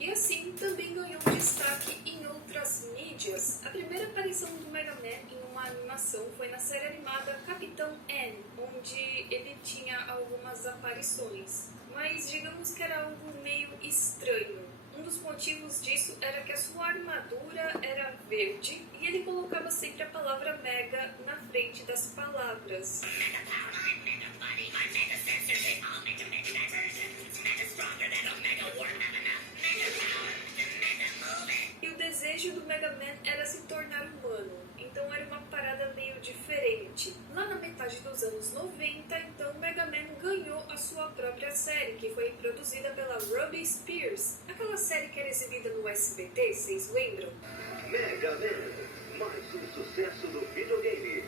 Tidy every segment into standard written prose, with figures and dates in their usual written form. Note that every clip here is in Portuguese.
E assim também ganhou destaque em outras mídias. A primeira aparição do Mega Man em uma animação foi na série animada Capitão N, onde ele tinha algumas aparições. Mas digamos que era algo meio estranho. Um dos motivos disso era que a sua armadura era verde e ele colocava sempre a palavra Mega na frente das palavras. E o desejo do Mega Man era se tornar humano, então era uma parada meio diferente. Lá na metade dos anos 90, então o Mega Man ganhou a sua própria série, que foi produzida pela Ruby Spears. Aquela série que era exibida no SBT, vocês lembram? Mega Man, mais um sucesso do videogame.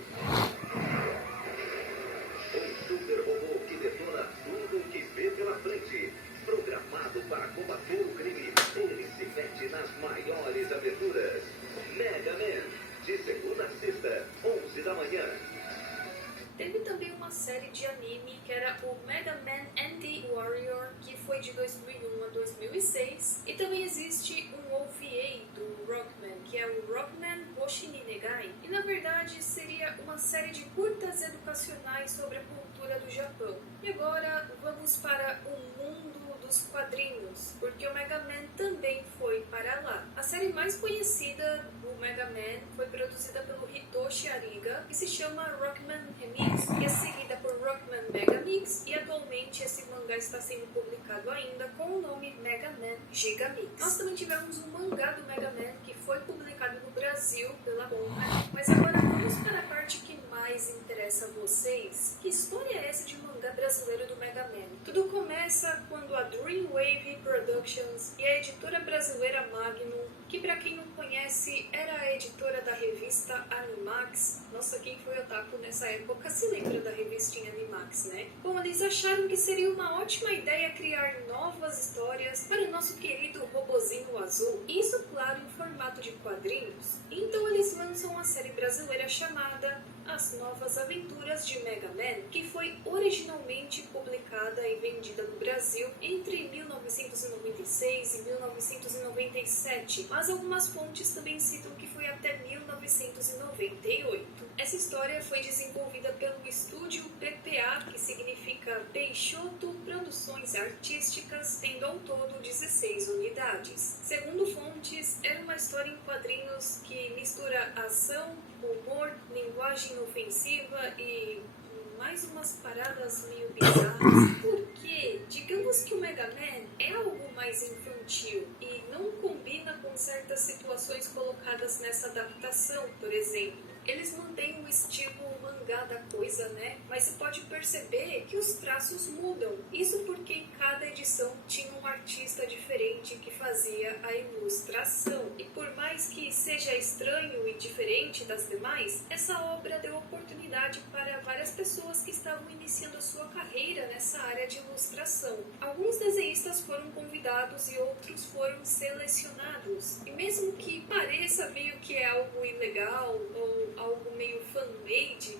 Um super robô que detona tudo o que vê pela frente. Programado para combater o crime, ele se mete nas maiores aventuras. Mega Man, de segunda a sexta, 11 da manhã. Teve também uma série de anime que era o Mega Man and the Warrior, que foi de 2001 a 2006. E também existe um OVA do Rockman, que é o Rockman Hoshini Negai. E na verdade seria uma série de curtas educacionais sobre a cultura do Japão. E agora vamos para o mundo dos quadrinhos, porque o Mega Man também foi para lá. A série mais conhecida do Mega Man foi produzida pelo Hitoshi Ariga e se chama Rockman Remix, e é seguida por Rockman Megamix, e atualmente esse mangá está sendo publicado ainda com o nome Mega Man Gigamix. Nós também tivemos um mangá do Mega Man que foi publicado no Brasil pela Conrad, mas agora vamos para a parte que mais interessa a vocês. Que história é essa de mangá brasileiro do Mega Man? Tudo começa quando a Dreamwave Productions e a editora brasileira Magnum, que para quem não conhece era a editora da revista Animax. Nossa, quem foi otaku nessa época se lembra da revistinha Animax, né? Bom, eles acharam que seria uma ótima ideia criar novas histórias para o nosso querido robozinho azul. Isso, claro, em formato de quadrinhos. Então eles lançam uma série brasileira chamada As Novas Aventuras de Mega Man, que foi originalmente publicada e vendida no Brasil entre 1996 e 1997, mas algumas fontes também citam que foi até 1998. Essa história foi desenvolvida pelo estúdio PPA, que significa Peixoto Produções Artísticas, tendo ao todo 16 unidades. Segundo fontes, era uma história em quadrinhos que mistura ação, humor, linguagem ofensiva e mais umas paradas meio bizarras. Porque, digamos que o Mega Man é algo mais infantil e não combina com certas situações colocadas nessa adaptação, por exemplo. Eles mantêm o estilo mangá da coisa, né? Mas você pode perceber que os traços mudam. Isso porque em cada edição tinha um artista diferente que fazia a ilustração. E por mais que seja estranho e diferente das demais, essa obra deu oportunidade para várias pessoas que estavam iniciando a sua carreira nessa área de ilustração. Alguns desenhistas foram convidados e outros foram selecionados. E mesmo que pareça meio que é algo ilegal ou algo meio fan-made,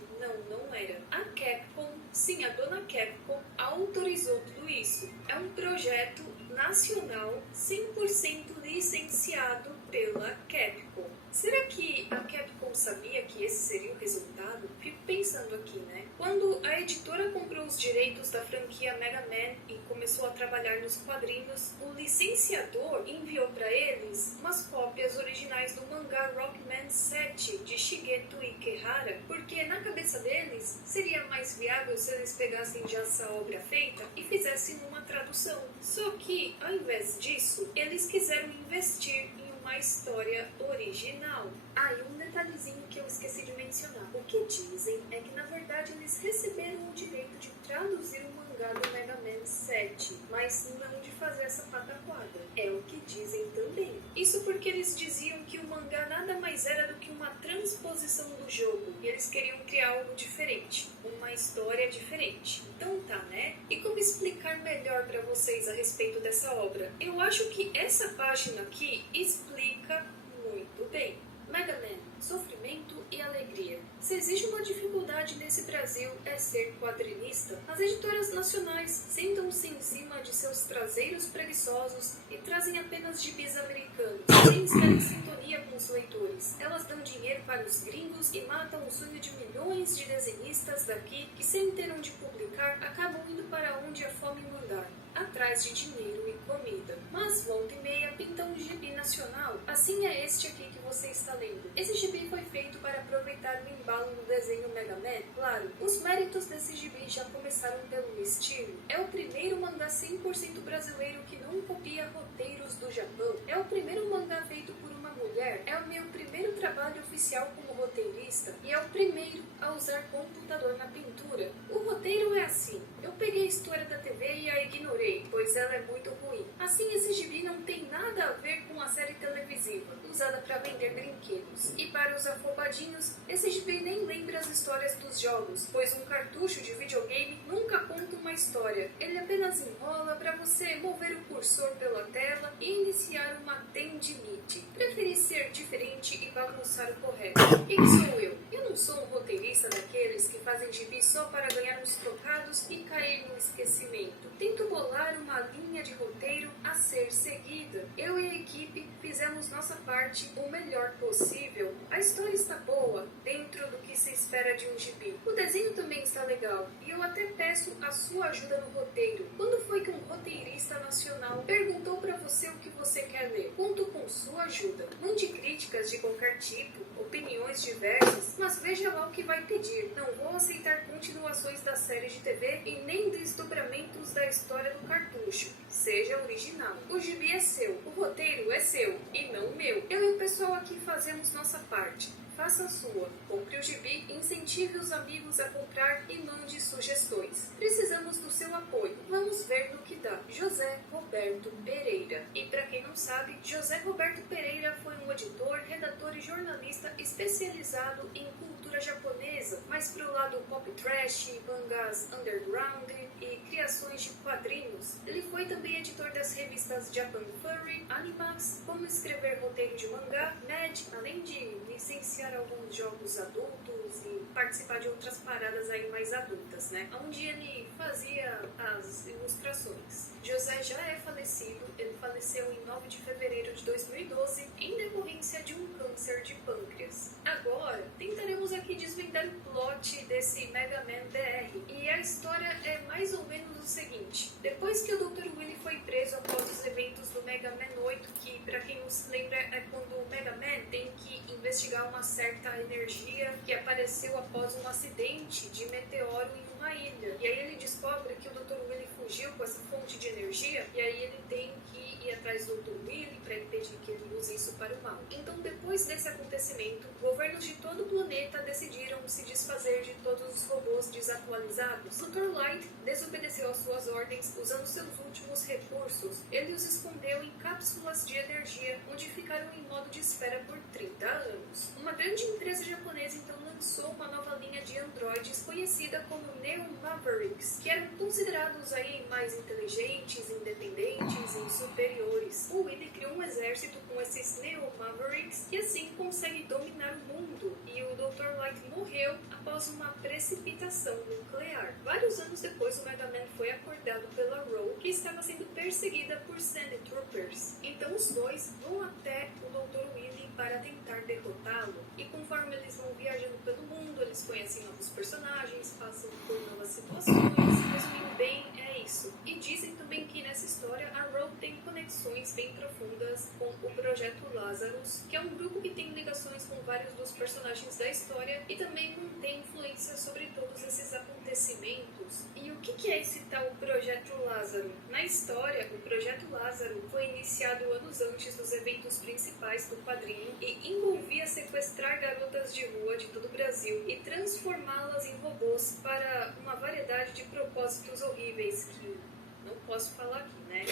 não era. A Capcom, sim, a dona Capcom autorizou tudo isso. É um projeto nacional 100% licenciado pela Capcom. Será que a Capcom sabia que esse seria o resultado? Fico pensando aqui, né? Quando a editora comprou os direitos da franquia Mega Man e começou a trabalhar nos quadrinhos, o licenciador enviou para eles umas cópias originais do mangá Rockman 7 de Shigeto Ikehara, porque na cabeça deles seria mais viável se eles pegassem já essa obra feita e fizessem uma tradução. Só que, ao invés disso, eles quiseram investir em uma história original. E um detalhezinho que eu esqueci de mencionar. O que dizem é que na verdade eles receberam o direito de traduzir o mangá do Mega Man 7, mas não de fazer essa pataquada. É o que dizem também. Isso porque eles diziam que o mangá nada mais era do que uma transposição do jogo, e eles queriam criar algo diferente, uma história diferente. Então tá, né? E como explicar melhor para vocês a respeito dessa obra? Eu acho que essa página aqui explica muito bem. Mega Man, sofrimento e alegria. Se existe uma dificuldade nesse Brasil é ser quadrinista. As editoras nacionais sentam-se em cima de seus traseiros preguiçosos e trazem apenas gibis americanos, sem estar em sintonia com os leitores. Elas dão dinheiro para os gringos e matam o sonho de milhões de desenhistas daqui que, sem ter onde publicar, acabam indo para onde a fome mandar, atrás de dinheiro e comida. Mas volta e meia pinta um gibi nacional. Assim é este aqui que você está lendo. Esse gibi foi feito para aproveitar o embalo do desenho Mega Man. Claro, os méritos desse gibi já começaram pelo estilo. É o primeiro mangá 100% brasileiro que não copia roteiros do Japão. É o primeiro mangá feito por uma mulher. É o meu primeiro trabalho oficial como roteirista e é o primeiro a usar computador na pintura. O roteiro é assim. Eu peguei a história da TV e a ignorei, pois ela é muito ruim. Assim, esse gibi não tem nada a ver com a série televisiva, usada para vender brinquedos. E para os afobadinhos, esse gibi nem lembra as histórias dos jogos, pois um cartucho de videogame nunca conta uma história. Ele apenas enrola para você mover o cursor pela tela e iniciar uma tendinite. Preferi ser diferente e bagunçar o correto. Quem sou eu? Eu não sou um roteirista daqueles que fazem gibi só para ganhar uns trocados e cair no esquecimento. Tento bolar uma linha de roteiro a ser seguida. Eu e a equipe fizemos nossa parte o melhor possível. A história está boa, dentro do que se espera de um gibi. O desenho também está legal, e eu até peço a sua ajuda no roteiro. Quando foi que um roteirista nacional perguntou para você o que você quer ler? Conto com sua ajuda. Mande críticas de qualquer tipo, opiniões diversas, mas veja lá o que vai pedir. Não vou aceitar continuações da série de TV e nem desdobramentos da história do cartucho. Seja original. O gibi é seu, o roteiro é seu e não meu. Eu e o pessoal aqui fazemos nossa parte. Faça a sua. Compre o gibi, incentive os amigos a comprar e mande sugestões. Precisamos do seu apoio. Vamos ver no que dá. José Roberto Pereira. E para quem não sabe, José Roberto Pereira foi um editor, redator e jornalista especializado em cultura japonesa, mais pro lado pop trash, mangás underground e criações de quadrinhos. Ele foi também editor das revistas Japan Furry, Animax, Como Escrever Roteiro de Mangá, Mad, além de licenciar alguns jogos adultos e participar de outras paradas aí mais adultas, né? Onde ele fazia as ilustrações. José já é falecido, ele faleceu em 9 de fevereiro de 2012 em decorrência de um câncer de pâncreas. Agora, tentaremos aqui desvendar o plot desse Mega Man BR. E a história é mais ou menos o seguinte. Depois que o Dr. Willy foi preso após os eventos do Mega Man 8, que pra quem não se lembra é quando o Mega Man tem que investigar uma certa energia que apareceu após um acidente de meteoro em uma ilha. E aí ele descobre que o Dr. Willy fugiu com essa fonte de energia e aí ele tem que ir atrás do Dr. Willy para impedir que ele use isso para o mal. Então, depois desse acontecimento, governos de todo o planeta decidiram se desfazer de todos os robôs desatualizados. Dr. Light desobedeceu às suas ordens usando seus últimos recursos. Ele os escondeu em cápsulas de energia, onde ficaram em modo de espera por 30 anos. Uma grande empresa japonesa então lançou uma nova linha de androides conhecida como Neo Mavericks, que eram considerados aí mais inteligentes, independentes e superiores. O Willy criou um exército com esses Neo Mavericks e assim consegue dominar o mundo. E o Dr. Light morreu após uma precipitação nuclear. Vários anos depois, o Mega Man foi acordado pela Ro, que estava sendo perseguida por Sandy Troopers. Então os dois vão até o Dr. Willy para tentar derrotá-lo. E conforme eles vão viajando pelo mundo, eles conhecem novos personagens, passam por novas situações. Resumindo bem, é isso. E dizem também que nessa história a Ro tem conexões bem profundas com o Projeto Lazarus, que é um grupo que tem ligações com vários dos personagens da história e também tem influência sobre todos esses acontecimentos. E o que é esse tal Projeto Lázaro? Na história, o Projeto Lázaro foi iniciado anos antes dos eventos principais do quadrinho e envolvia sequestrar garotas de rua de todo o Brasil e transformá-las em robôs para uma variedade de propósitos horríveis que não posso falar aqui, né?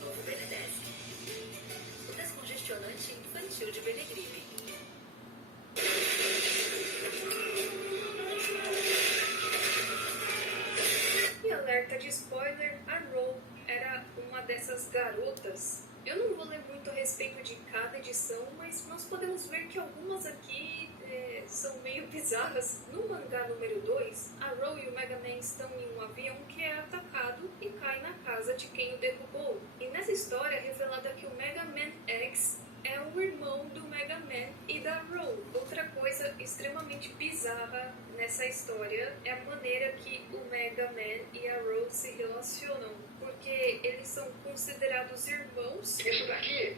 Novo Benedesp, o descongestionante infantil de Benegribe. E alerta de spoiler, a Ro era uma dessas garotas. Eu não vou ler muito a respeito de cada edição, mas nós podemos ver que algumas aqui são meio bizarras. No mangá número 2, a Ro e o Mega Man estão em um avião que é atacado e cai na casa de quem o derrubou. E nessa história é revelada que o Mega Man X é o irmão do Mega Man e da Ro. Outra coisa extremamente bizarra nessa história é a maneira que o Mega Man e a Ro se relacionam, porque eles são considerados irmãos. Isso daqui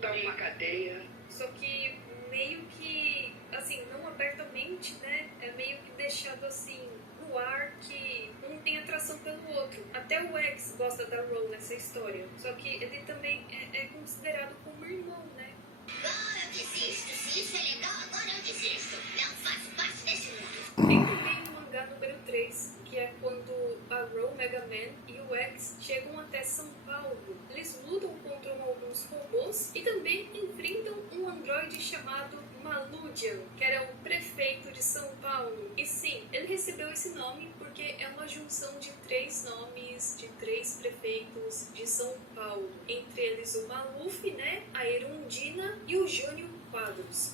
dá uma cadeia. Só que meio que, assim, não abertamente, né? É meio que deixado assim no ar que um tem atração pelo outro. Até o X gosta da Ro nessa história. Só que ele também é considerado como irmão, né? Agora eu desisto. Se isso é legal, agora eu desisto. Não faço parte desse mundo. Tem também o mangá número 3, que é quando a Ro, Mega Man e o X chegam até São Paulo. Eles lutam contra alguns robôs e também enfrentam um androide chamado Maludian, que era o prefeito de São Paulo. E sim, ele recebeu esse nome porque é uma junção de 3 nomes de 3 prefeitos de São Paulo. Entre eles o Maluf, né, a Erundina e o Júnior Quadros.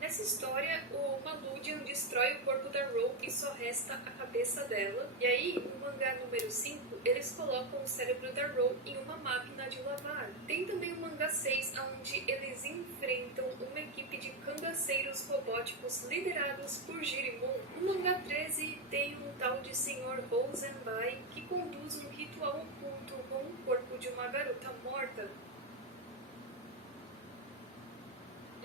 Nessa história, o Maludian destrói o corpo da Ro e só resta a cabeça dela. E aí, no mangá número 5, eles colocam o cérebro da Ro em uma máquina de lavar. Tem também o mangá 6, onde eles enfrentam uma equipe de cangaceiros robóticos liderados por Jirimon. No mangá 13, tem um tal de Sr. Rosenbai que conduz um ritual oculto com o corpo de uma garota morta.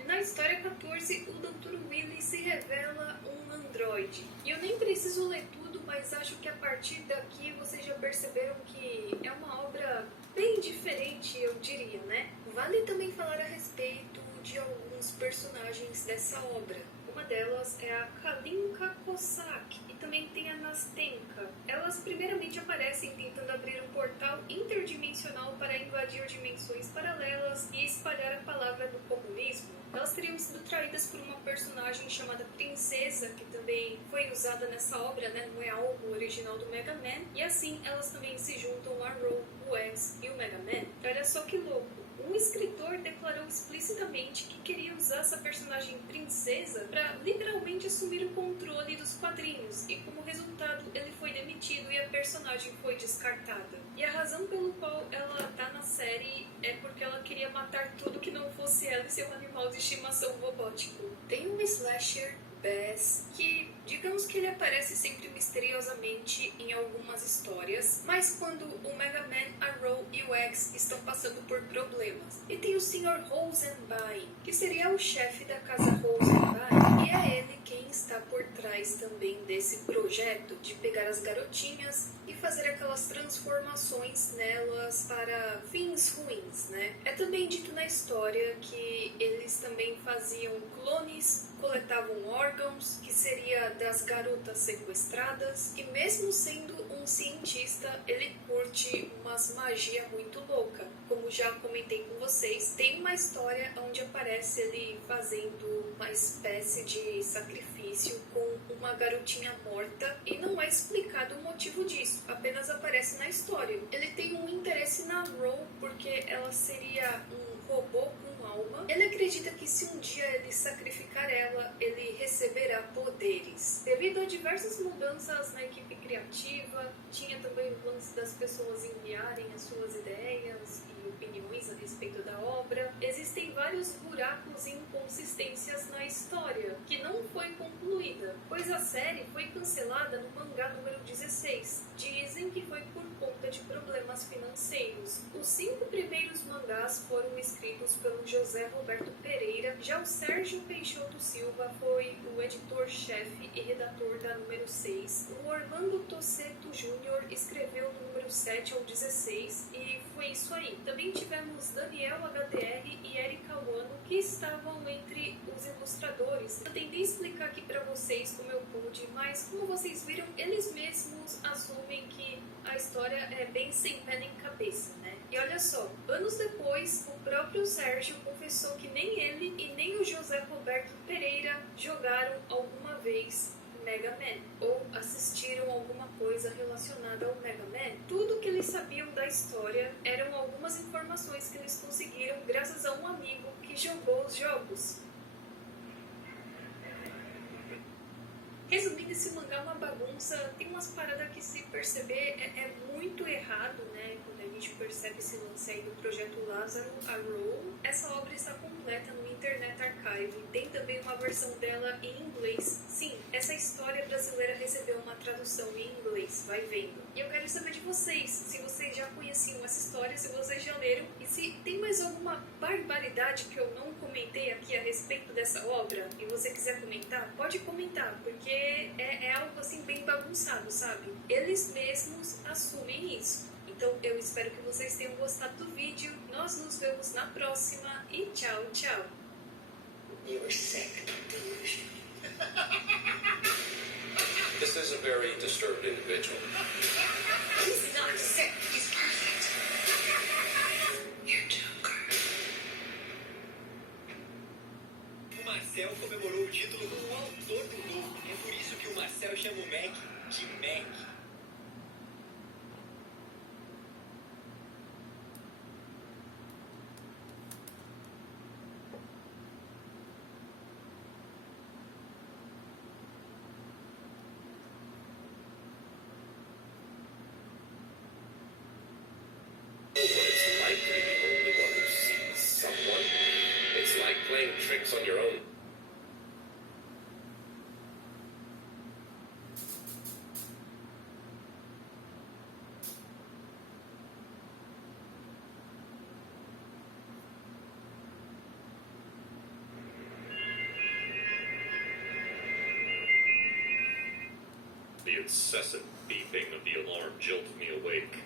Na história 14, o Dr. Willy se revela um androide. E eu nem preciso ler tudo, mas acho que a partir daqui vocês já perceberam que é uma obra bem diferente, eu diria, né? Vale também falar a respeito de alguns personagens dessa obra. Uma delas é a Kalinka Cossack e também tem a Nastenka. Elas primeiramente aparecem tentando abrir um portal interdimensional para invadir dimensões paralelas e espalhar a palavra do comunismo. Elas teriam sido traídas por uma personagem chamada Princesa, que também foi usada nessa obra, né? Não é algo original do Mega Man. E assim, elas também se juntam a Ro, o X e o Mega Man. Olha só que louco. Um escritor declarou explicitamente que queria usar essa personagem princesa para literalmente assumir o controle dos quadrinhos, e como resultado ele foi demitido e a personagem foi descartada. E a razão pelo qual ela tá na série é porque ela queria matar tudo que não fosse ela e seu animal de estimação robótico. Tem um slasher Bass, que digamos que ele aparece sempre misteriosamente em algumas histórias, mas quando o Mega Man, a Ro e o X estão passando por problemas. E tem o Sr. Rosenbai, que seria o chefe da casa Rosenbai, e é ele quem está por trás também desse projeto de pegar as garotinhas e fazer aquelas transformações nelas para fins ruins, né? É também dito na história que eles também faziam clones, coletavam órgãos, que seria das garotas sequestradas, e mesmo sendo um cientista, ele curte umas magia muito louca. Como já comentei com vocês, tem uma história onde aparece ele fazendo uma espécie de sacrifício com uma garotinha morta e não é explicado o motivo disso, apenas aparece na história. Ele tem um interesse na Ro porque ela seria um robô com alma. Ele acredita que se um dia ele sacrificar ela, ele receberá poderes. Devido a diversas mudanças na equipe criativa, tinha também o lance das pessoas enviarem as suas ideias e opiniões a respeito da obra. Existem vários buracos e inconsistências na história, que não foi concluída, pois a série foi cancelada no mangá número 16. Dizem que foi por conta de problemas financeiros. Os 5 primeiros mangás foram escritos pelo José Roberto Pereira, já o Sérgio Peixoto Silva foi o editor-chefe e redator da número 6. O Orlando Tossetto Jr. escreveu do número 7 ao 16 e foi isso aí. Também tivemos Daniel HDR e Erika Wano, que estavam entre os ilustradores. Eu tentei explicar aqui pra vocês como eu pude, mas como vocês viram, eles mesmos assumem que a história é bem sem pé nem cabeça, né? E olha só, anos depois, o próprio Sérgio confessou que nem ele e nem o José Roberto Pereira jogaram alguma vez Mega Man, ou assistiram alguma coisa relacionada ao Mega Man, tudo que eles sabiam da história eram algumas informações que eles conseguiram graças a um amigo que jogou os jogos. Resumindo, esse mangá é uma bagunça, tem umas paradas que, se perceber, é muito errado, né? Quando a gente percebe esse lance aí do Projeto Lázaro, a Roll. Essa obra está completa no Internet Archive. Tem também uma versão dela em inglês. Sim, essa história brasileira recebeu uma tradução em inglês, vai vendo. E eu quero saber de vocês, se vocês já conheciam essa história, se vocês já leram, e se tem mais alguma barbaridade que eu não comentei aqui a respeito dessa obra, e você quiser comentar, pode comentar, porque é algo assim bem bagunçado, sabe? Eles mesmos assumem isso. Então eu espero que vocês tenham gostado do vídeo. Nós nos vemos na próxima e tchau, tchau. You're sick, delusion. This is a very disturbed individual. He's not sick, he's perfect. You're Joker. O Marcel comemorou o título com o autor do novo. É por isso que o Marcel chama o Mac de Mac. What it's like to be the only one who sees someone. It's like playing tricks on your own. The incessant beeping of the alarm jolted me awake.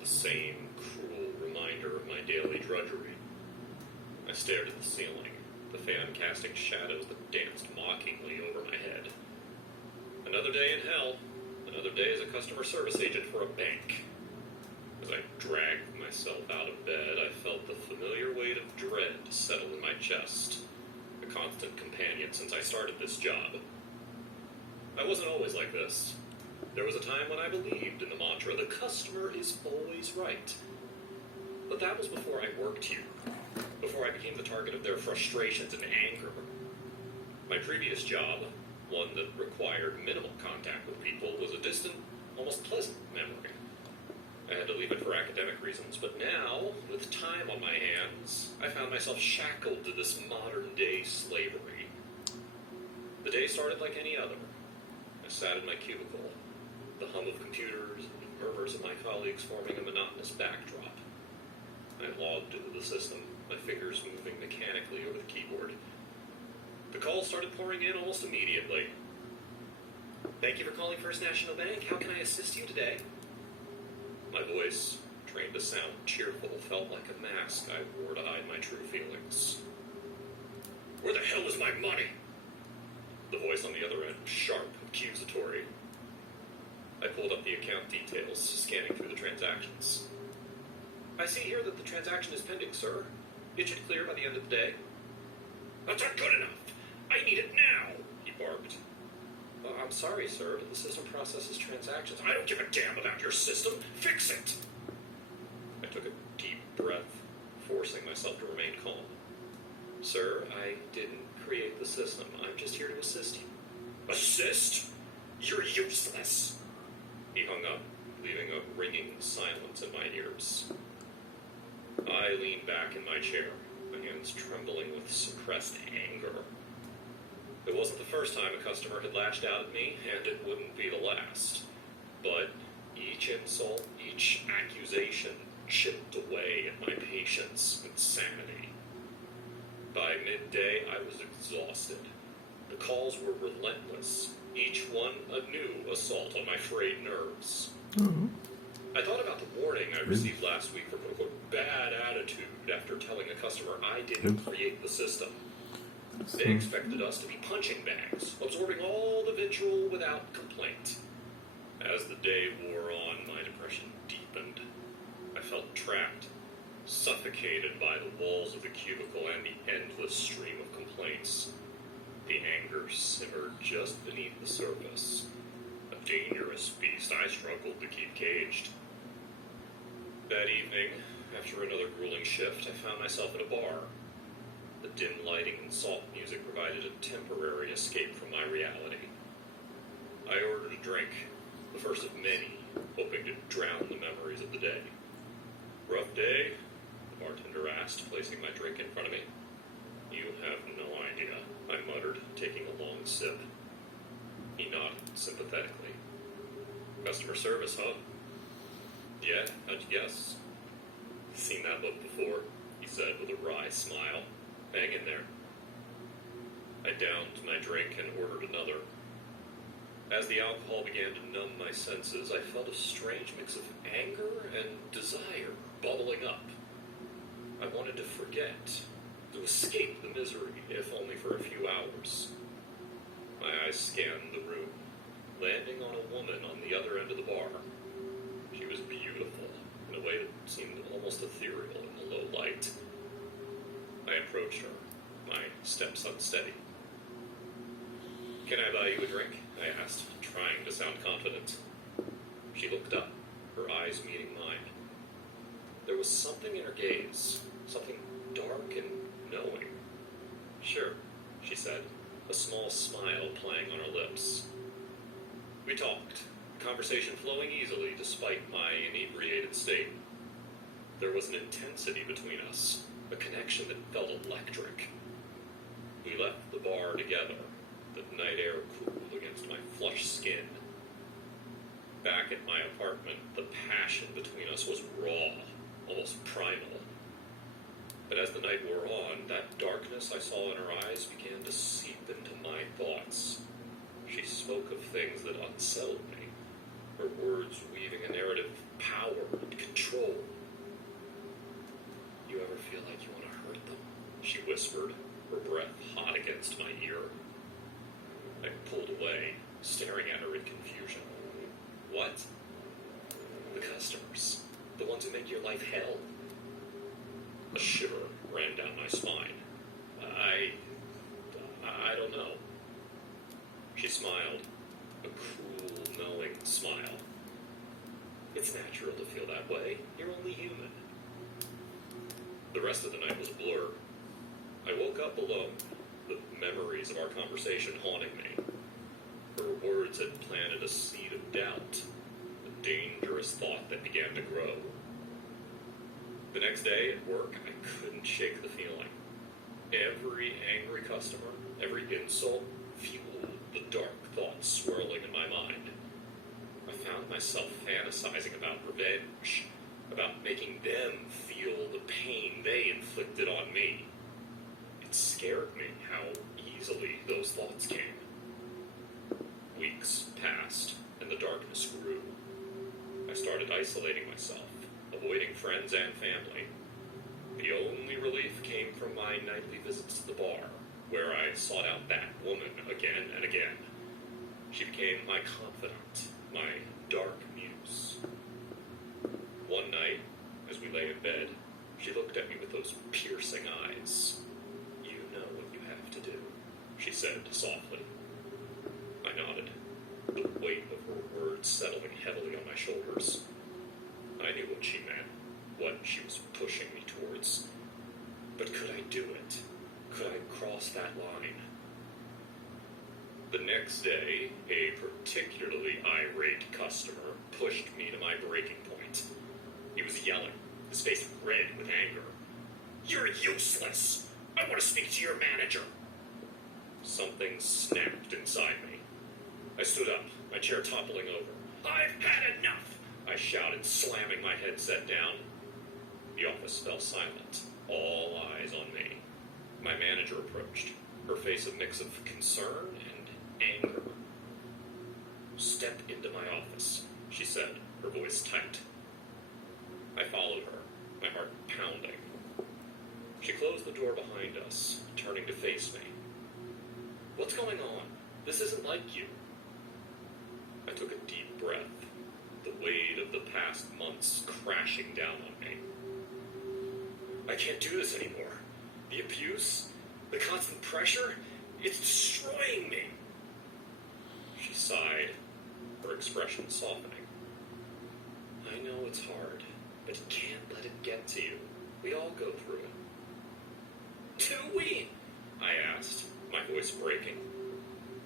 The same cruel reminder of my daily drudgery. I stared at the ceiling, the fan casting shadows that danced mockingly over my head. Another day in hell. Another day as a customer service agent for a bank. As I dragged myself out of bed, I felt the familiar weight of dread settle in my chest, a constant companion since I started this job. I wasn't always like this. There was a time when I believed in the mantra, the customer is always right. But that was before I worked here, before I became the target of their frustrations and anger. My previous job, one that required minimal contact with people, was a distant, almost pleasant memory. I had to leave it for academic reasons, but now, with time on my hands, I found myself shackled to this modern-day slavery. The day started like any other. I sat in my cubicle, the hum of computers and the murmurs of my colleagues forming a monotonous backdrop. I logged into the system, my fingers moving mechanically over the keyboard. The calls started pouring in almost immediately. Thank you for calling First National Bank. How can I assist you today? My voice, trained to sound cheerful, felt like a mask I wore to hide my true feelings. Where the hell is my money? The voice on the other end was sharp, accusatory. I pulled up the account details, scanning through the transactions. I see here that the transaction is pending, sir. It should clear by the end of the day. That's not good enough. I need it now, he barked. I'm sorry, sir, but the system processes transactions. I don't give a damn about your system. Fix it! I took a deep breath, forcing myself to remain calm. Sir, I didn't create the system. I'm just here to assist you. Assist? You're useless. He hung up, leaving a ringing silence in my ears. I leaned back in my chair, my hands trembling with suppressed anger. It wasn't the first time a customer had lashed out at me, and it wouldn't be the last. But each insult, each accusation chipped away at my patience and sanity. By midday, I was exhausted. The calls were relentless, each one a new assault on my frayed nerves. I thought about the warning I received last week for quote-unquote bad attitude after telling a customer I didn't create the system. They expected us to be punching bags, absorbing all the vitriol without complaint. As the day wore on, my depression deepened. I felt trapped, suffocated by the walls of the cubicle and the endless stream of complaints. The anger simmered just beneath the surface, a dangerous beast I struggled to keep caged. That evening, after another grueling shift, I found myself at a bar. The dim lighting and soft music provided a temporary escape from my reality. I ordered a drink, the first of many, hoping to drown the memories of the day. Rough day? The bartender asked, placing my drink in front of me. You have no idea, I muttered, taking a long sip. He nodded sympathetically. Customer service, huh? Yeah, how'd you guess? Seen that look before, he said with a wry smile. Hang in there. I downed my drink and ordered another. As the alcohol began to numb my senses, I felt a strange mix of anger and desire bubbling up. I wanted to forget, to escape the misery, if only for a few hours. My eyes scanned the room, landing on a woman on the other end of the bar. She was beautiful, in a way that seemed almost ethereal in the low light. I approached her, my steps unsteady. Can I buy you a drink? I asked, trying to sound confident. She looked up, her eyes meeting mine. There was something in her gaze, something dark and knowing. Sure, she said, a small smile playing on her lips. We talked, conversation flowing easily despite my inebriated state. There was an intensity between us, a connection that felt electric. We left the bar together, the night air cooled against my flushed skin. Back at my apartment, the passion between us was raw, almost primal. But as the night wore on, that darkness I saw in her eyes began to seep into my thoughts. She spoke of things that unsettled me, her words weaving a narrative of power and control. You ever feel like you want to hurt them? She whispered, her breath hot against my ear. I pulled away, staring at her in confusion. What? The customers. The ones who make your life hell. A shiver ran down my spine. I don't know. She smiled, a cruel, knowing smile. It's natural to feel that way. You're only human. The rest of the night was a blur. I woke up alone, the memories of our conversation haunting me. Her words had planted a seed of doubt, a dangerous thought that began to grow. The next day at work, I couldn't shake the feeling. Every angry customer, every insult, fueled the dark thoughts swirling in my mind. I found myself fantasizing about revenge, about making them feel the pain they inflicted on me. It scared me how easily those thoughts came. Weeks passed, and the darkness grew. I started isolating myself, avoiding friends and family. The only relief came from my nightly visits to the bar, where I sought out that woman again and again. She became my confidant, my dark muse. One night, as we lay in bed, she looked at me with those piercing eyes. You know what you have to do, she said softly. I nodded, the weight of her words settling heavily on my shoulders. I knew what she meant, what she was pushing me towards. But could I do it? Could I cross that line? The next day, a particularly irate customer pushed me to my breaking point. He was yelling, his face red with anger. You're useless! I want to speak to your manager! Something snapped inside me. I stood up, my chair toppling over. I've had enough! I shouted, slamming my headset down. The office fell silent, all eyes on me. My manager approached, her face a mix of concern and anger. Step into my office, she said, her voice tight. I followed her, my heart pounding. She closed the door behind us, turning to face me. What's going on? This isn't like you. I took a deep breath, the weight of the past months crashing down on me. I can't do this anymore. The abuse, the constant pressure, it's destroying me. She sighed. her expression softening. I know it's hard, but you can't let it get to you. We all go through it. Do we? I asked, my voice breaking.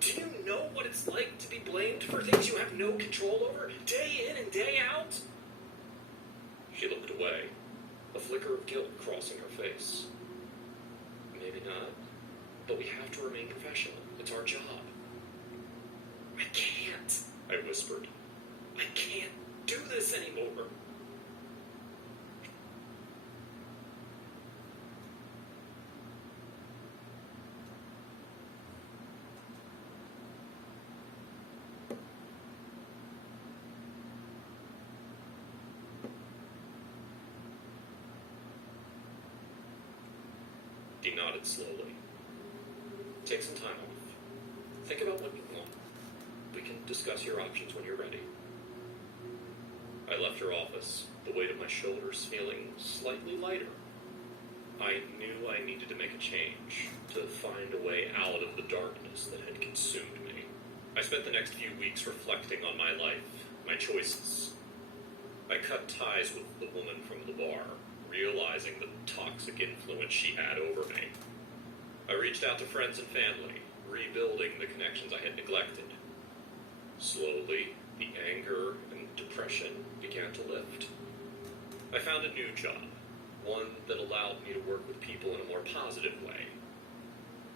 Do you know what it's like to be blamed for things you have no control over, day in and day out? She looked away, a flicker of guilt crossing her face. Maybe not, but we have to remain professional. It's our job. I can't, I whispered. I can't do this anymore. He nodded slowly. Take some time off. Think about what you want. We can discuss your options when you're ready. I left her office, the weight of my shoulders feeling slightly lighter. I knew I needed to make a change, to find a way out of the darkness that had consumed me. I spent the next few weeks reflecting on my life, my choices. I cut ties with the woman from the bar, realizing the toxic influence she had over me. I reached out to friends and family, rebuilding the connections I had neglected. Slowly, the anger and depression began to lift. I found a new job, one that allowed me to work with people in a more positive way.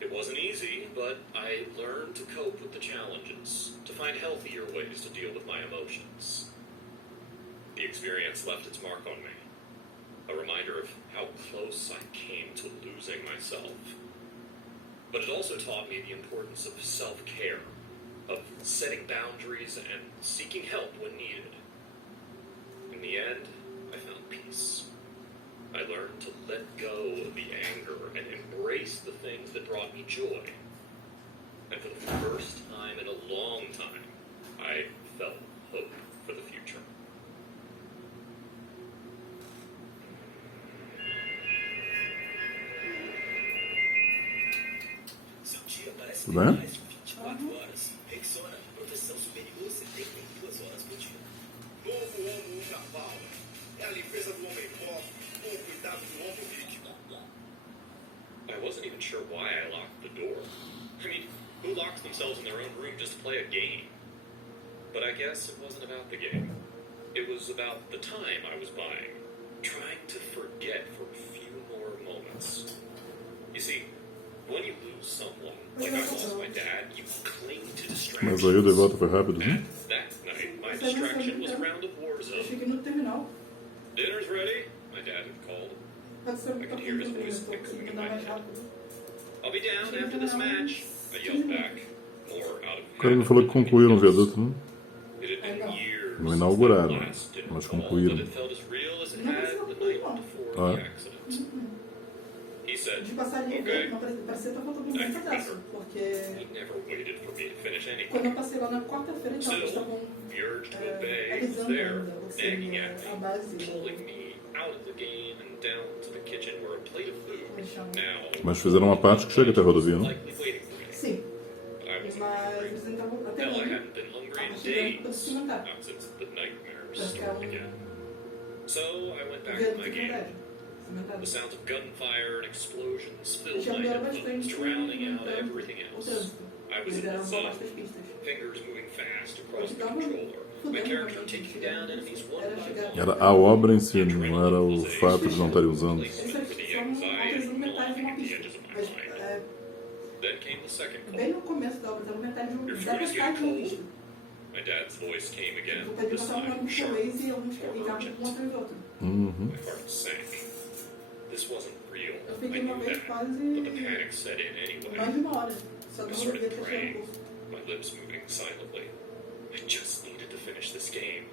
It wasn't easy, but I learned to cope with the challenges, to find healthier ways to deal with my emotions. The experience left its mark on me. A reminder of how close I came to losing myself. But it also taught me the importance of self-care, of setting boundaries and seeking help when needed. In the end, I found peace. I learned to let go of the anger and embrace the things that brought me joy. And for the first time in a long time, I felt hope for the future. Seu dia parece Tudo ter bem? mais de 24 horas. Rexona, proteção superior 72 horas por dia. Novo Homo Ultra Power. É a limpeza do homem pobre com o cuidado do homem líquido. I wasn't even sure why I locked the door. I mean, who locks themselves in their own room just to play a game? But I guess it wasn't about the game. It was about the time I was buying, trying to forget for a few more moments. You see, when you lose someone, like I lost my dad, you cling to Mas aí o de distractions. volta foi rápido, And né? that night, my distraction was a round of Eu Warzone. cheguei no terminal. Dinner's ready, my dad had called. Pode ser um I could hear his voice pouquinho echoing in andar my mais head. rápido. I'll be down after this match, I yelled back, more out of O cara me falou que concluíram o viaduto, né? It had been years Não inauguraram, since that last dinner mas call, concluíram. but it felt as real as it Não, had mas não the concluí, night não. before Ah. the accident. He said, De passarinho okay. verde, não parecia estar faltando um pedaço, porque He never waited for me to finish quando eu anything. passei lá na quarta-feira, então, eles Still, estavam the urge to obey was alisando there, ainda, ou nagging seja, at a me, base pulling me out of the game and down to the kitchen where a plate of food now Mas fizeram uma parte que chega até a rodovia, não? likely waiting for me. Sim, But I wasn't mas hungry. eles entravam até Hell, I hoje. hadn't been hungry in Tava chegando para days, se matar. not since the nightmares Porque é started again. So I went back to viaduto my de game. verdade. Cimentado. The sounds of gunfire and explosions Eu filled tinha my melhorado headphones, bastante drowning out o everything else. trânsito. I was Eles in the deram só zone, bastas pistas. fingers moving fast Eu across the ficava controller, my fudendo character bastante. taking down enemies one Era by chegar. one. Era a obra em si, não era o fato de não estarem usando. Eles só estavam utilizando metade de uma pista. Mas Then came the second call. bem no começo da obra, estava metade Your da food is metade de uma getting pista. cold. My dad's voice came again, Eu podia this passar um time ônibus por sharp, mês e alguns more ficavam urgent. um atrás do outro. Uhum. My heart sank. This wasn't real. Eu I fiquei uma knew vez that, quase but the panic set in mais anyway. de uma hora. Só I que eu started resolvia fechar o praying, curso. my lips moving silently. I just needed to finish this game.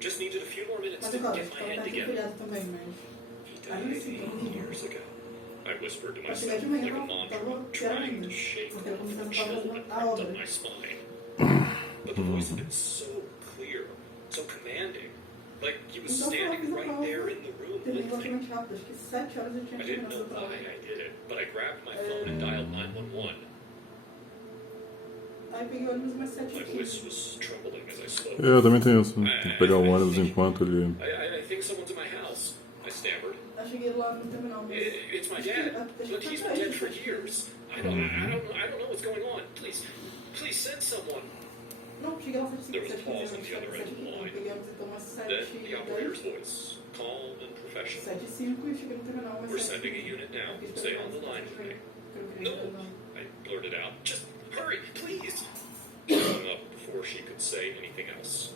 Just needed a few more minutes Mas to é claro, get my estava head aqui together. feriado também, mas He aí died sim, 8 years ago. I whispered to pra chegar myself de manhã like a estava mantra, pior trying ainda. to shake Porque era como se the eu chill estava that fazendo a crept obra. up my spine. But the voice had been so clear, so commanding, like he was Então foi uma standing right there prova in the room with me. relativamente rápida. Acho que 7 horas eu tinha I didn't know terminado a why prova. I did it, but I grabbed my phone and dialed 911. Aí peguei o ônibus umas My 7h15. voice was trembling as I spoke. Eu também tenho isso. Tem que pegar o ônibus enquanto ele. I think someone's in my house. I stammered. Aí cheguei lá no terminal. Mas... It's my dad. But he's been dead for years. I don't know what's going on. Please send someone. Não, cheguei lá 7h15. There was a pause on the other end of the line. Peguei o ônibus então umas Then the 7h10. operator's voice, calm and professional. 7h05 e cheguei no terminal umas 7h15. We're sending a unit now. Stay on the line with me. No, I blurted out. Just hurry, please. She hung up before she could say anything else.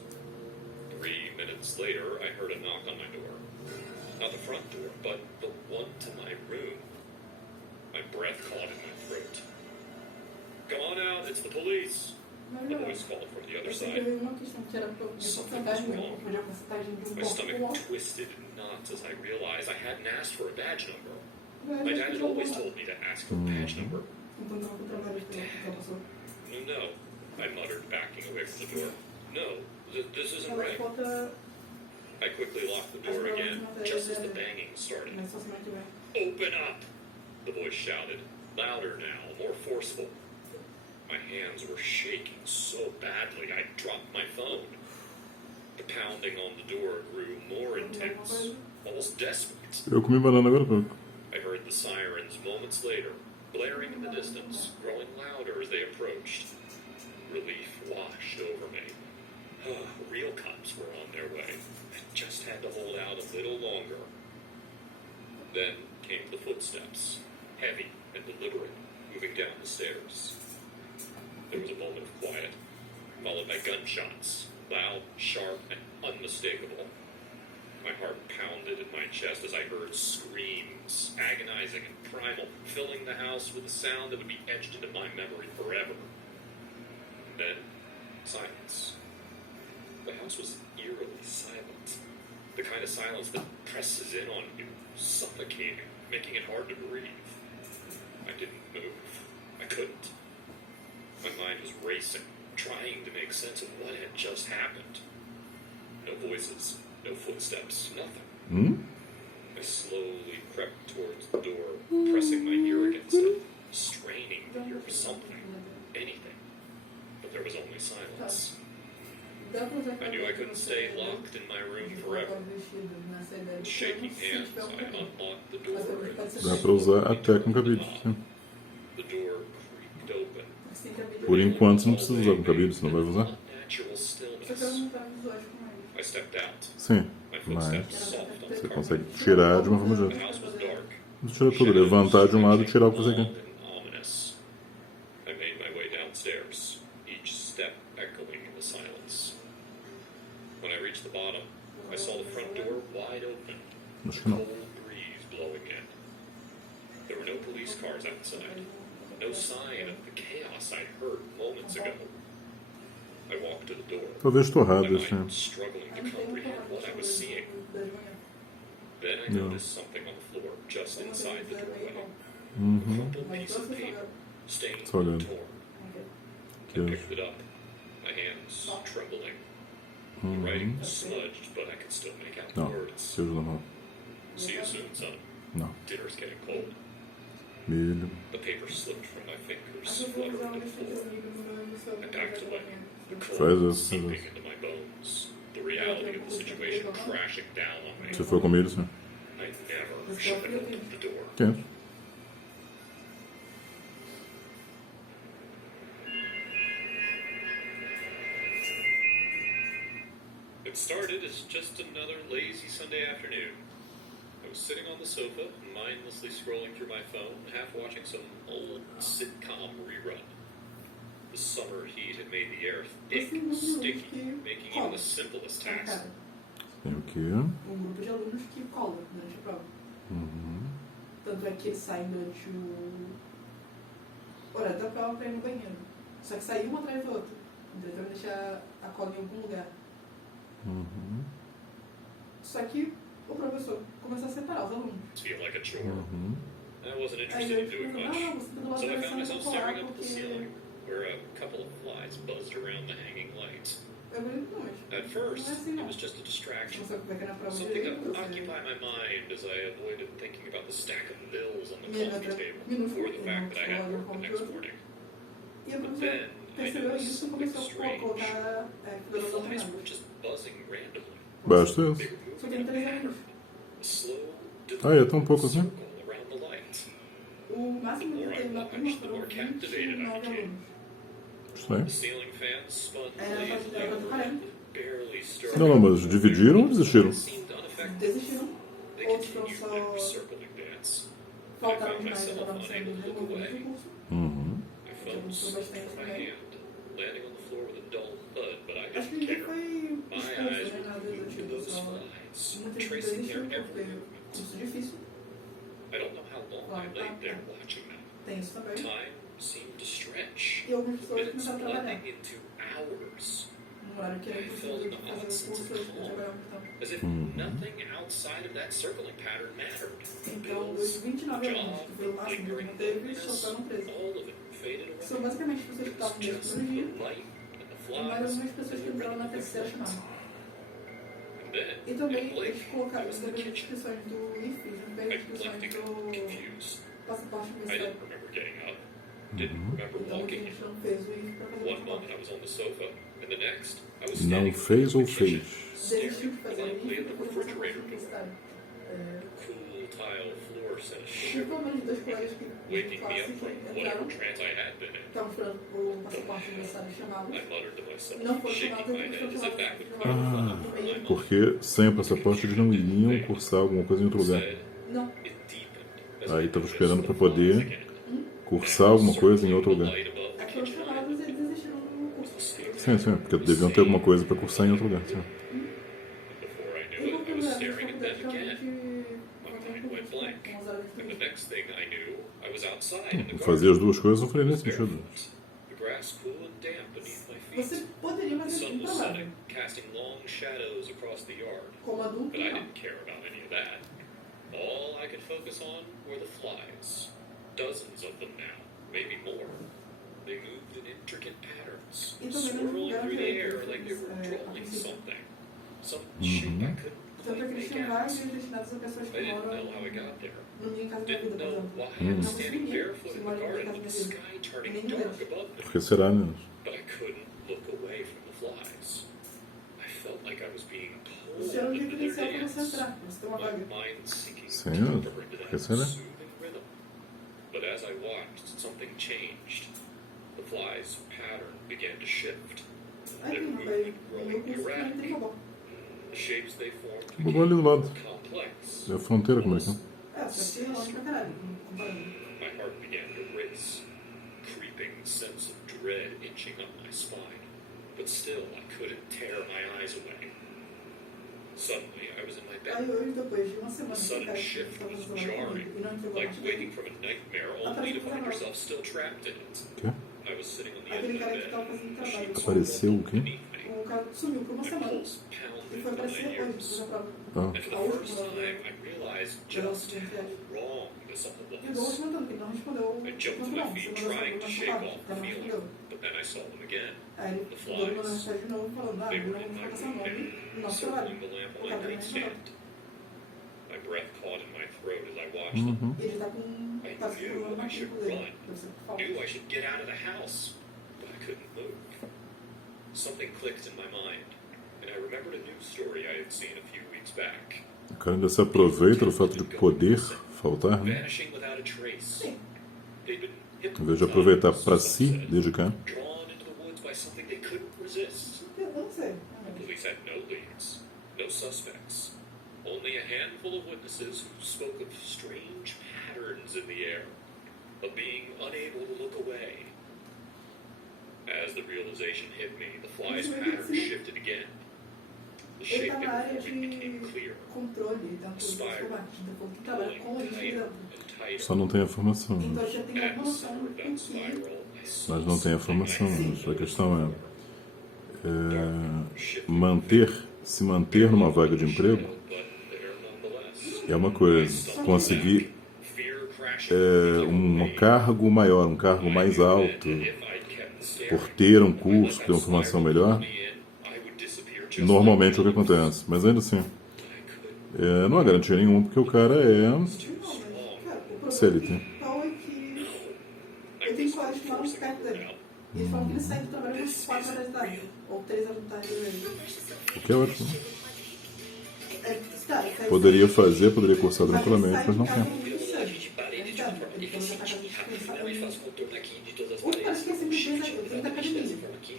3 minutes later, I heard a knock on my door. Not the front door, but the one to my room. My breath caught in my throat. Come on out, it's the police. The voice called from the other side. Something was wrong. My stomach twisted in knots as I realized I hadn't asked for a badge number. My dad had always told me to ask for a badge number. No, I muttered, backing away from the door. No, this isn't right. I quickly locked the door again, just as the banging started. Open up! The voice shouted, louder now, more forceful. My hands were shaking so badly I dropped my phone. The pounding on the door grew more intense, almost desperate. Eu comi banana agora há pouco. I heard the sirens moments later, blaring in the distance, growing louder as they approached. Relief washed over me. Real cops were on their way. I just had to hold out a little longer. Then came the footsteps, heavy and deliberate, moving down the stairs. There was a moment of quiet, followed by gunshots, loud, sharp, and unmistakable. My heart pounded in my chest as I heard screams, agonizing and primal, filling the house with a sound that would be etched into my memory forever. And then, silence. The house was eerily silent. The kind of silence that presses in on you, suffocating, making it hard to breathe. I didn't move. I couldn't. My mind was racing, trying to make sense of what had just happened. No voices. No footsteps, nothing. I slowly crept towards the door, pressing my ear against it, straining to hear something, anything. But there was only silence. I knew I couldn't stay locked in my room forever. With shaking hands, I unlocked the door and Dá pra usar a técnica vídeo. Sim. the door creaked open. Por enquanto você não precisa usar com cabelo, você não vai usar? Unnatural stillness. I stepped out. Sim, My mas footsteps soft on the você carpet. consegue tirar de uma forma ou de The outra. house was dark. Você tira tudo, levantar de um lado e tirar o que você quer. Ominous. I made my way downstairs, each step echoing in the silence. When I reached the bottom, I saw the front door wide open, Acho que não. cold breeze blowing in. There were no police cars outside, no sign of the chaos I'd heard moments ago. I walked to the door, Talvez estou errado, my assim. mind struggling to comprehend what I was seeing. Then I No. noticed something on the floor just inside the doorway. A Uhum. crumpled piece of paper, stained Só and olhando. torn. Que I eu- picked it up, my hands trembling. The writing Uhum. was smudged, but I could still make out the Não, words. seja normal. See you soon, son. Não. Dinner's getting cold. Milho. The paper slipped from my fingers, fluttering to the floor. I backed away, the Faz cold isso, seeping faz isso. into my bones, the reality of the situation crashing down on me. Se for com milho, sim. I never should have opened the door. Quente. It started as just another lazy Sunday afternoon. I was sitting on the sofa, mindlessly scrolling through my phone, half watching some old sitcom rerun. The summer heat had made the air thick and sticky, making even the simplest task. Tem o quê? grupo de alunos que cola durante a prova. Uhum. Tanto é que eles saem durante o horário da prova pra ir no banheiro. Só que sair um atrás do outro. Então eles vão deixar a cola em algum lugar. Uhum. Só que o professor começou a separar os alunos. Feel like a chore. Uhum. I wasn't Aí interested eu in doing falei, much, não, você tá do lado so I da found sala myself pra colar staring up at the porque... ceiling, where a couple of flies buzzed around the hanging lights. Eu falei, não, mas At first, não é assim it não. was just a distraction. Você vai na prova Something direito, to você... occupy my mind as I avoided thinking about the stack of bills on the Yeah, coffee that's table beautiful. or the fact that I had work the next morning. E a But professora then percebeu noticed isso e something começou a strange. colocar The figuras flies alternadas. weren't just buzzing randomly. Basta They isso. were Só moving tem in a 3 anos. pattern, a slow, Ah, é tão pouco assim? circle around the light. O máximo que tem na turma foram 29 alunos. Estranho. The ceiling fans spun Era pra lazily era de 40. barely stirring. Não, mas dividiram ou desistiram? Seemed unaffected. Desistiram. They Outros foram continued their só. circling dance. Faltaram demais para a noção do desenvolvimento do curso. Uhum. My phone slipped from my hand, landing on the floor with a dull thud, but I Acho que didn't ninguém care. foi My expulso, eyes né? Nada were do glued to tipo. those Só flies, muita gente tracing desistiu their porque every movement. curso difícil. I don't know how long I lay there watching them. Tem isso também. Time seemed to stretch. E algumas pessoas Minutes começaram a trabalhar. blending into hours, No horário que era impossível de fazer o curso, eles trabalhavam muito. as if nothing outside of that circling pattern mattered. Então, dos 29 alunos, que foi o máximo que não teve, só foram 13. All of it faded away. São basicamente pessoas que estavam desde o Just primeiro the dia light and the e mais flies. algumas pessoas que entraram na terceira chamada. And then, E também in Blake, eles colocaram I was in the também as kitchen. inscrições do IFE, junto com as I inscrições left do confused. passaporte I universitário. didn't remember getting up. Didn't remember Então, a walking. gente não fez o IFE para fazer o One moment passaporte. I was on the sofa, and the next I was Não standing fez in ou the kitchen, fez? Desistiu de staring fazer o blankly IFE at the para fazer o passaporte refrigerator door. universitário. Cool tile floor sent a E shiver, pelo menos dois colegas que waking de me classe up from que whatever entraram, trance I had been in. estavam esperando o passaporte universitário chamado. I muttered to myself, Não foram shaking chamados, my eles head foram as if that chamados. would clear the fog from my mind. Porque sem o passaporte eles não iriam cursar alguma coisa em outro lugar. Instead, Não. it deepened as Aí I estava noticed esperando the para flies poder again. cursar alguma coisa em outro The lugar. light above the Aí foram kitchen chamados e eles desistiram do curso. Sim, sim, porque deviam ter alguma coisa para cursar em outro lugar. Sim. Before I E knew quando it, I was eu staring at them again. realmente My mind went blank. com as horas And the de next thing I knew, I was outside in the Fazer garden. as duas coisas não faria nesse sentido. Barefoot, the grass cool and damp beneath my feet. Você poderia, The mas é sun was improvável. setting, casting long shadows across the yard. Como adulto, But I não. didn't care about any of that. All I could focus on were the flies. Dozens of them now, maybe more. They moved in intricate patterns, E também não swirling tiveram through the air direito, like they were a controlling princípio. something. Some shape I couldn't Tanto é que eles quite tinham make out. vários destinados a pessoas I que didn't moram know how I got there. no Minha Casa da Didn't Vida, por know exemplo. why I was Não standing conseguia barefoot se in the morar na garden Casa with da the Vida. sky turning Nem dark deles. above me. Por que será, menos? But I couldn't look away from the flies. I felt like I was being pulled Você não tem into their credencial para você dance. entrar, você tem uma My vaga. mind sinking Sim, deeper into por que that será? soothing rhythm. But as I watched, something changed. The flies' pattern began to shift. Aí, Their rapaz, movement no growing meu curso também tem erratic. robô. The shapes they formed Bobão ali do lado. became complex. É a fronteira americana. É, só que é longe pra caralho, comparando. My heart began to race, creeping sense of dread inching up my spine. But still, I couldn't tear my eyes away. Suddenly, I was in my Aí bed. hoje, depois de uma The semana que sudden cara shift estava was fazendo jarring, e não entregou like mais waking from a nightmare only to find yourself still trapped in it. O quê? I was sitting on the Aquele edge of cara the que bed, estava fazendo the trabalho. sheets Apareceu o quê? beneath me. O cara sumiu por uma My semana. pulse E pounded foi in my aparecer depois, ears. depois da prova. Ah, And for the first time, I realized just how wrong this all E o Douglas was. mandando, que ele não respondeu. I jumped to Quanto my não, feet, você mandou trying to essa shake pergunta, off ela the não feeling, respondeu. but then I saw them again. Aí ele, The o Douglas mandou flies. mensagem de novo falando, They virou were in uma my notificação room nova now, no nosso trabalho. circling the lamp O on my cara nem respondeu. nightstand. My breath caught in my throat as I watched them. uhum. E ele tá com quase que problema na should pinta dele. run. Deve ser por falta. Knew I should get out of the house, but I couldn't move. Something clicked in my mind, and I remembered a news story I had seen a few weeks back. O cara ainda se aproveita do fato de poder faltar, né? Vanishing without a trace. They'd been Em vez de aproveitar para si, hypnotized, dedicar. drawn into the woods by something they couldn't resist. Eu não sei. The police had no leads, no suspects, only a handful of witnesses who spoke of strange patterns in the air, of being unable to look away. As the realization hit me, the fly's pattern shifted again. The Ele shape tá they na were área forming became de clear, controle dentro dos combate. Depois que trabalha com pulling eles tighter dentro. and tighter. Só não tem a formação. Então Né? já tem At alguma the noção center do of that que spiral, I saw Mas não tem a something I formação. hadn't Mas a seen questão before. é Shifting se manter numa vaga de emprego but there nonetheless. é uma coisa. Conseguir Fear crashing um cargo maior, um cargo mais alto, por ter um curso, ter uma formação melhor, normalmente é o que acontece. Mas ainda assim, não há garantia nenhuma, porque o cara é Não, mas, cara, o problema CLT. principal é que eu tenho colegas que moram perto dele. Eles falam que eles saem do trabalho umas 4 horas da tarde, ou 3 horas da tarde. O que é ótimo. Tá, Poderia fazer, poderia cursar tranquilamente, mas não quer. A gente parede de forma eficiente e rápida. Eu também faço contorno aqui de todas as paredes. Parece que é sempre Exatamente dessa dessa forma aqui,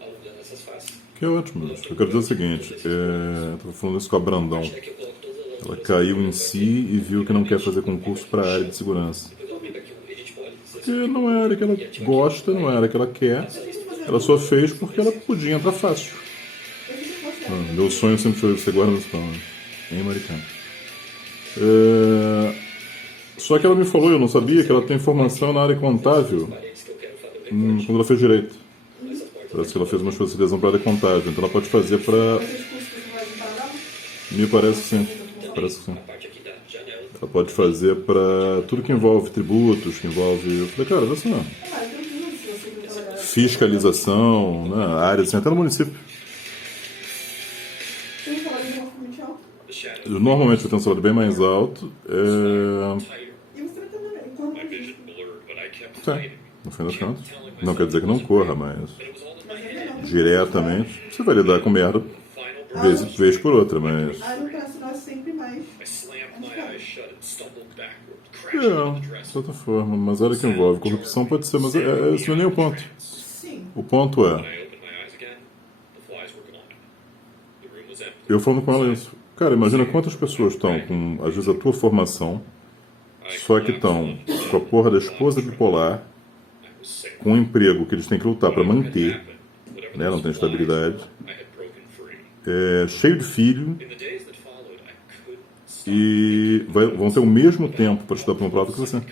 alongando essas faces. Que é ótimo. Eu quero dizer o seguinte, eu tava falando isso com a Brandão. É que eu coloco todas as Ela caiu em si e viu que não quer fazer concurso para a área de segurança. Depois eu aumento aqui o edit poly. Porque não é a área que ela gosta, não é a área que ela quer. Ela só fez porque ela podia entrar fácil. Meu sonho sempre foi ser guarda municipal, né? Em americano. Só que ela me falou, eu não sabia, que ela tem formação na área contábil quando ela fez direito. Parece que ela fez uma especialização para a área contábil, então ela pode fazer para... Me parece que sim. Parece que sim. Ela pode fazer para tudo que envolve tributos, que envolve... Eu falei, cara, vê só. Fiscalização, né? Áreas assim, até no município. Eu normalmente tenho um salário bem mais alto. Sim, no fim das contas. Não quer dizer que não corra, mas diretamente você vai lidar com merda vez por outra, mas... sempre mais. De certa forma, mas a área que envolve corrupção pode ser, mas esse não é nem o ponto. Sim. O ponto é... Eu falando com ela isso. Cara, imagina quantas pessoas estão com, às vezes, a tua formação, só que estão com a porra da esposa bipolar, com um emprego que eles têm que lutar para manter, né? Não tem estabilidade, cheio de filho, e vão ter o mesmo tempo para estudar para uma prova que você.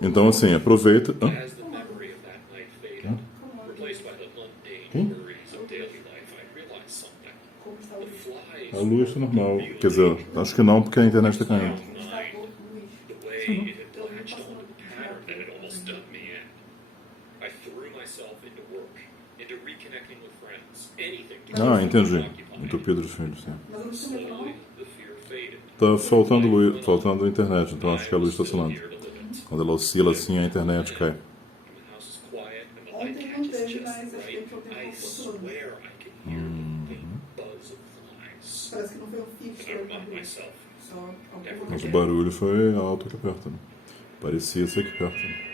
Então, assim, aproveita... Quem? A luz é normal. Quer dizer, acho que não, porque a internet está caindo. Ah, entendi. Entupido de filho, sim. Tá faltando a internet, então acho que a luz está oscilando. Quando ela oscila assim, a internet cai. Ontem não teve, mas acho que eu tenho oscilando. Parece que não foi um fixo, só Mas o barulho foi alto aqui perto, né? Parecia ser aqui perto. Né?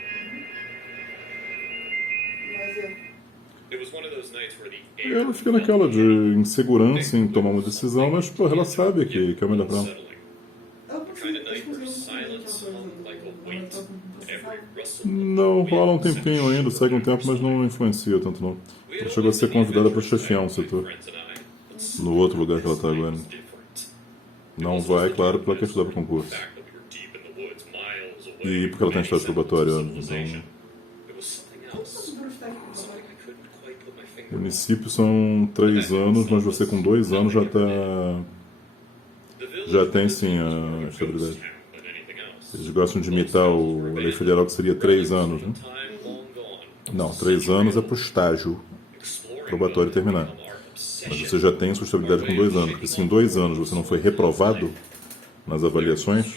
Ela fica naquela de insegurança em tomar uma decisão, mas, porra, ela sabe que é o melhor pra ela. Não, rola um tempinho ainda, segue um tempo, mas não influencia tanto não. Ela chegou a ser convidada para chefiar um setor. No outro lugar que ela está agora. Não vai, claro, porque ela quer estudar para concurso. E porque ela tem estágio probatório, então... O município são 3 anos, mas você com 2 anos já tem sim a estabilidade. Eles gostam de imitar a lei federal, que seria 3 anos, né? Não, 3 anos é para o estágio probatório terminar. Mas você já tem sua estabilidade com 2 anos. Porque se em 2 anos você não foi reprovado nas avaliações,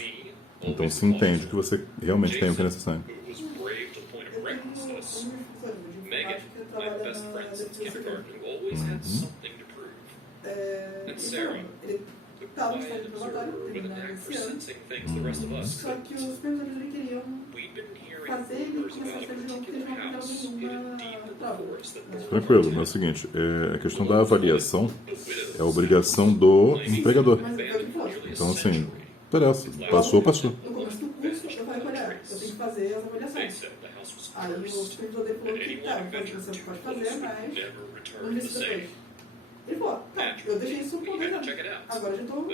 então se entende que você realmente tem o que é necessário. Ele estava no estágio probatório, terminando esse ano. Só que os supervisores ele queriam fazer ele começar a fazer jogo porque eles não aplicaram nenhuma prova. Tranquilo, mas é o seguinte, a questão da avaliação é a obrigação do empregador. Então, assim, interessa. Passou. No começo do curso, eu falei, olha, eu tenho que fazer as avaliações. Aí o supervisor dele falou que, tá, você pode fazer, mas não disse depois. Ele falou, tá, eu deixei isso por 2 anos. Agora eu já estou...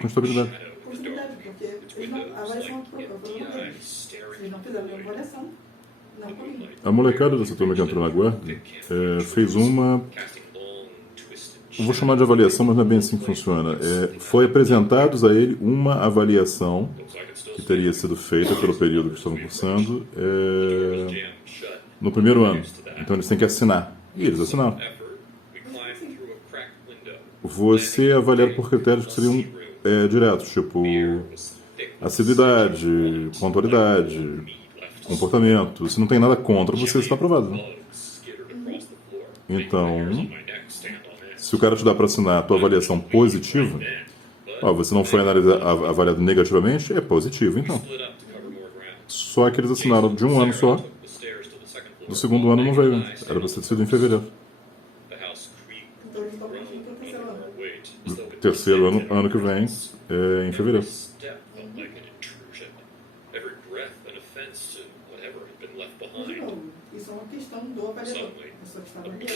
Com estabilidade. Porque a avaliação foi no governo. Eles não fizeram nenhuma avaliação, não comigo. A molecada dessa turma que entrou na guarda fez uma... Eu vou chamar de avaliação, mas não é bem assim que funciona. Foi apresentados a ele uma avaliação que teria sido feita pelo período que estavam cursando no primeiro ano. Então eles têm que assinar. E eles assinaram. Você é avaliado por critérios que seriam diretos, tipo assiduidade, pontualidade, comportamento. Se não tem nada contra, você está aprovado. Né? Então, se o cara te dá para assinar a tua avaliação positiva, você não foi avaliado negativamente, é positivo, então. Só que eles assinaram de um ano só, do segundo ano não veio. Era para ter sido em fevereiro. Então eles estão prontinhos para o terceiro ano. Do terceiro ano que vem, é em fevereiro. De novo, isso é uma questão do avaliador. A pessoa que está avaliando.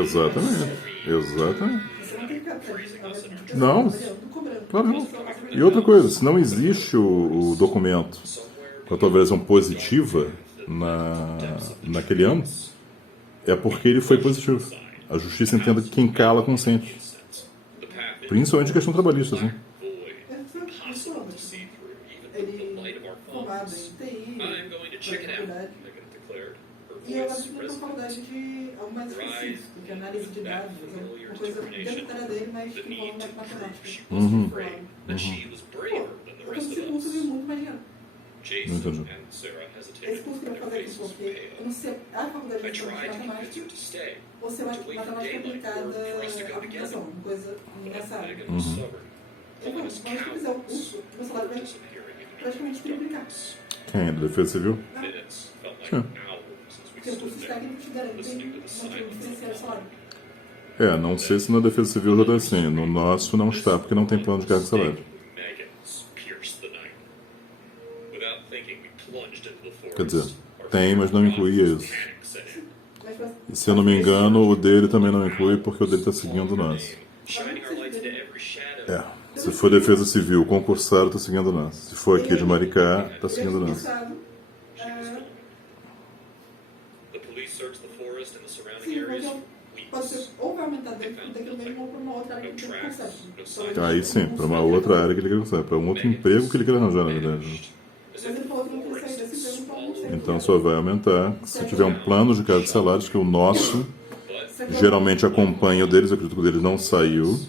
Exatamente. Você não tem que ficar atrás. Não. Claro não. E outra coisa, se não existe o documento com a tua avaliação positiva naquele ano, é porque ele foi positivo. A justiça entenda que quem cala consente. Principalmente em questão trabalhista, assim. Ele formado em TI, faculdade. E eu acho que na faculdade de algo mais específico, que é análise de dados, uma coisa dentro da área dele, mas que envolve mais matemática. Eu esse curso veio muito mais dinheiro. Não entendi. Esse curso que eu vou fazer aqui, porque eu não sei a faculdade de matemática ou se é matemática aplicada à aplicação, uma coisa nessa área. Eu falei, mas se eu fizer o curso, meu salário vai praticamente triplicar. Quem é da Defesa Civil? Sim. Porque o curso técnico te garante uma diferencial de salário. Não sei se na Defesa Civil já está assim. No nosso não está, porque não tem plano de cargo e salário. Quer dizer, tem, mas não incluía isso. E se eu não me engano, o dele também não inclui, porque o dele está seguindo o nosso. Se for Defesa Civil, concursado, está seguindo o nosso. Se for aqui de Maricá, está seguindo o nosso. Sim, porque pode ser ou vai aumentar dentro daquilo mesmo ou para uma outra área que ele quer cursar. Aí sim, para uma outra área que ele quer cursar. Para um outro emprego que ele quer arranjar, na verdade. Mas ele falou que não quer sair desse emprego, então não sei. Então só vai aumentar se tiver um plano de cargo de salários, que o nosso geralmente acompanha o deles, eu acredito que o deles não saiu.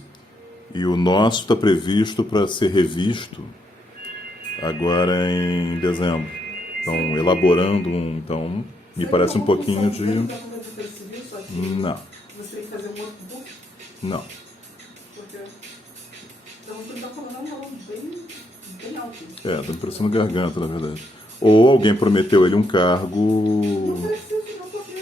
E o nosso está previsto para ser revisto agora em dezembro. Então, elaborando um... Então, me parece um pouquinho de... Não. Você tem que fazer um outro curso? Não. Porque... Então, você está falando um valor bem alto. Tá me parecendo garganta, na verdade. Ou alguém prometeu ele um cargo... Não precisa, não, porque...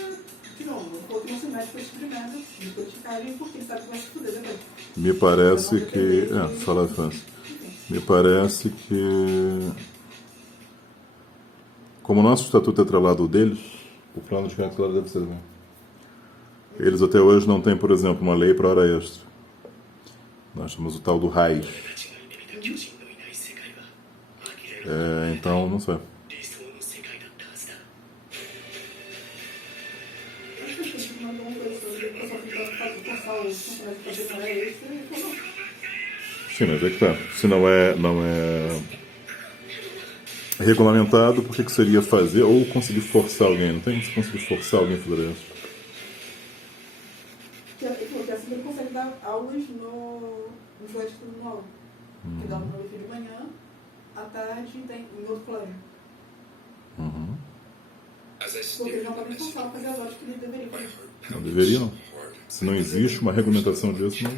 De novo, eu falou que não se mete com esse tipo de merda de politicagem, porque ele sabe que vai se fuder depois. Me parece que... falar fácil. Me parece que... Como o nosso estatuto é atrelado ao deles, o plano de cargo salário deve ser bem. Eles até hoje não têm, por exemplo, uma lei para hora extra. Nós temos o tal do RAIS. Então, não sei. Sim, mas é que tá. Se não é regulamentado, por que seria fazer ou conseguir forçar alguém? Não tem que conseguir forçar alguém a fazer isso. Porque assim ele consegue dar aulas no colégio estadual. Que dá no de manhã, à tarde em outro colégio. Porque ele não está nem forçado a fazer as horas que ele deveria fazer. Não deveria, não. Se não existe uma regulamentação disso, não...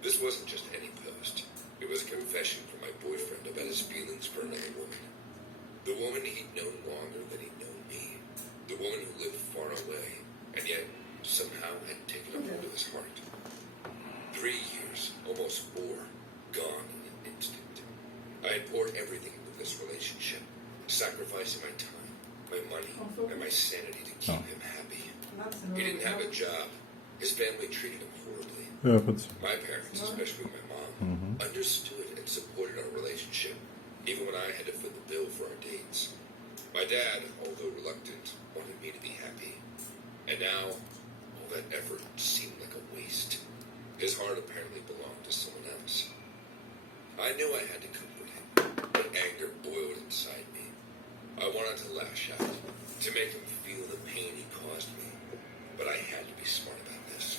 This wasn't just any post. It was a confession from my boyfriend about his feelings for another woman. The woman he'd known longer than he'd known me. The woman who lived far away, and yet somehow had taken a hold of his heart. 3 years, almost 4, gone in an instant. I had poured everything into this relationship, sacrificing my time, my money, and my sanity to keep him happy. He didn't have a job. His family treated him horribly. My parents, especially my mom, understood and supported our relationship, even when I had to foot the bill for our dates. My dad, although reluctant, wanted me to be happy. And now, all that effort seemed like a waste. His heart apparently belonged to someone else. I knew I had to comfort him, but anger boiled inside me. I wanted to lash out, to make him feel the pain he caused me. But I had to be smart about this.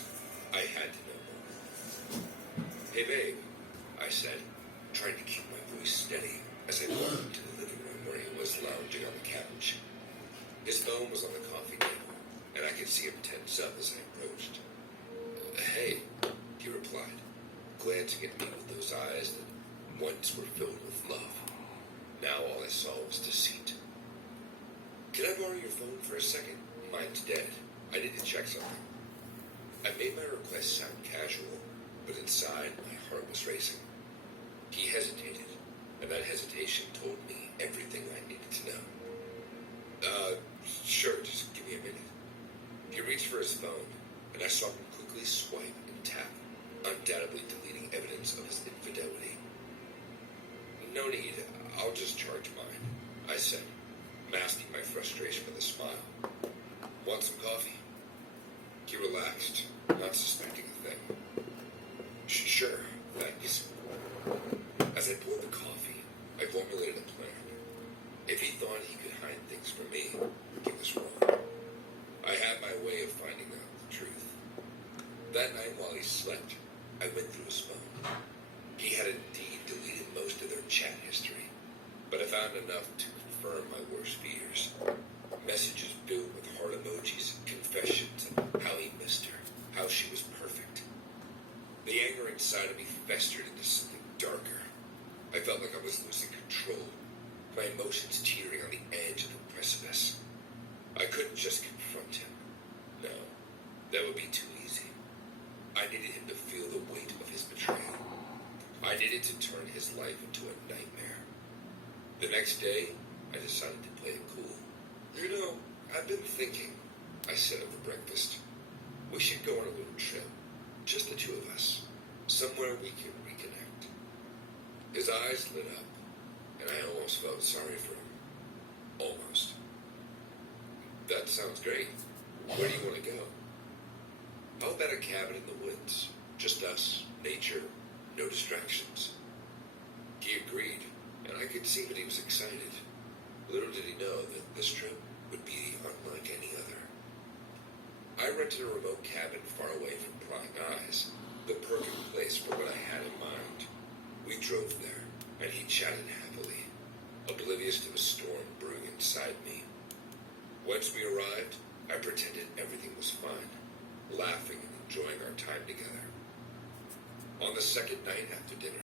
I had to know more. Hey, babe, I said, trying to keep my voice steady as I walked into the living room where he was lounging on the couch. His phone was on the coffee table, and I could see him tense up as I approached. Hey, he replied, glancing at me with those eyes that once were filled with love. Now all I saw was deceit. Can I borrow your phone for a second? Mine's dead. I need to check something. I made my request sound casual, but inside my heart was racing. He hesitated, and that hesitation told me everything I needed to know. Sure, just give me a minute. He reached for his phone, and I saw him quickly swipe and tap, undoubtedly deleting evidence of his infidelity. No need, I'll just charge mine, I said, masking my frustration with a smile. Want some coffee? He relaxed, not suspecting a thing. Sure, thanks. As I poured the coffee, I formulated a plan. If he thought he could hide things from me, he was wrong. I had my way of finding out the truth. That night while he slept, I went through his phone. He had indeed deleted most of their chat history, but I found enough to confirm my worst fears. Messages filled with heart emojis, confessions, and how he missed her, how she was perfect. The anger inside of me festered into something darker. I felt like I was losing control, my emotions teetering on the edge of the precipice. I couldn't just confront him. No, that would be too easy. I needed him to feel the weight of his betrayal. I needed to turn his life into a nightmare. The next day, I decided to play it cool. You know, I've been thinking, I said over breakfast. We should go on a little trip. Just the two of us. Somewhere we can reconnect. His eyes lit up, and I almost felt sorry for him. Almost. That sounds great. Where do you want to go? How about a cabin in the woods? Just us, nature, no distractions. He agreed, and I could see that he was excited. Little did he know that this trip would be unlike any other. I rented a remote cabin far away from prying eyes, the perfect place for what I had in mind. We drove there, and he chatted happily, oblivious to the storm brewing inside me. Once we arrived, I pretended everything was fine, laughing and enjoying our time together. On the second night after dinner,